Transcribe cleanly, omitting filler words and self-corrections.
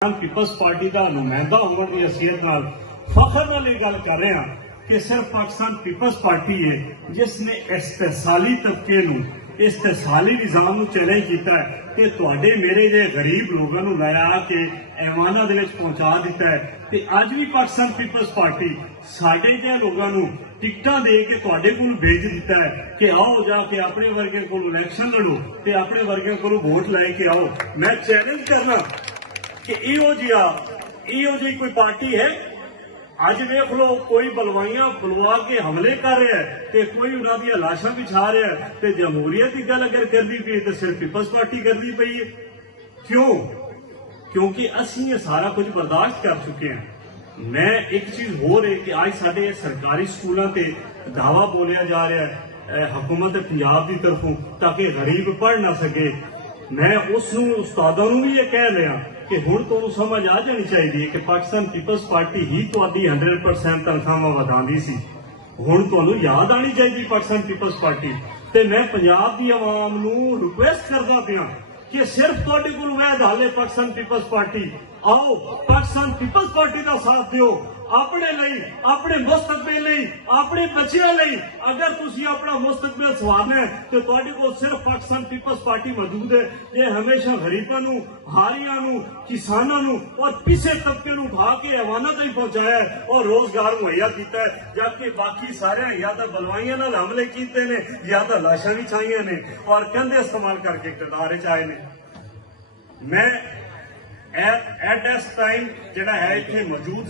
Peoples party का नुमाइंदा होने की हैसियत नाल फखर नाल ये गल कर रहे हैं कि सिर्फ पाकिस्तान पीपल्स पार्टी है जिसने इस्तेसाली तबके नूं इस्तेसाली निज़ाम नूं चैलेंज किया है कि तुहाडे मेरे जे गरीब लोगों नूं लया के ऐवाना दे विच पहुंचा दिता है ते अज भी पाकिस्तान पीपल्स पार्टी साडे जे लोगों नूं टिकटां दे के तुहाडे कोल भेज दिता है कि आओ जाके अपने वर्गे कोल इलैक्शन लड़ो ते अपने वर्गे कोल वोट लैके आओ। मैं चैलेंज करना कि इहो जी कोई पार्टी है। अज वेख लो कोई बलवाइयां बुलवा के हमले कर रहा है ते कोई उन्होंने लाशा बिछा रहा है ते जमहूरीयत की गल अगर करनी पई तो सिर्फ पीपल्स पार्टी करनी पई है। क्यों? क्योंकि असीं ये सारा कुछ बर्दाश्त कर चुके हैं। मैं एक चीज होर है कि अज साडे सरकारी स्कूलों ते दावा बोलिया जा रहा है हुकूमत पंजाब की तरफों ताकि गरीब पढ़ ना सके। मैं उस उस्तादों भी ये कह रहा कि हुण तुहानूं समझ आ जानी चाहिए कि पाकिस्तान पीपल्स पार्टी ही तुहाडी 100% तनख्वाहां वधांदी सी। हुण तुहानूं याद आनी चाहिए पाकिस्तान पीपल्स पार्टी ते मैं पंजाब दी आवाम नूं रिक्वेस्ट करदा पिया कि सिर्फ तुहाडे कोल वैध हल है पाकिस्तान पीपल्स पार्टी। आओ पाकिस्तान पीपल्स पार्टी का साथ दिओ अपने लिए अपने मुस्तकबिल लिए अपने बच्चों लिए। अगर तुसी अपना मुस्तकबिल सवारना है तो तुहाडे कोल सिर्फ पाकिस्तान पीपल्स पार्टी मौजूद है ये हमेशा गरीबां नूं हारियां नूं किसानां नूं और पिछे तबके नूं खा के ऐवाना तक पहुंचाया है और रोजगार मुहैया किया है। जबकि बाकी सारे या तो बलवाइयां नाल हमले कीते ने या तो लाशां भी छाइयां ने और कंधे इस्तेमाल करके इकतदार च आए ने। मैं एट दिस टाइम जिहड़ा है इत्थे मौजूद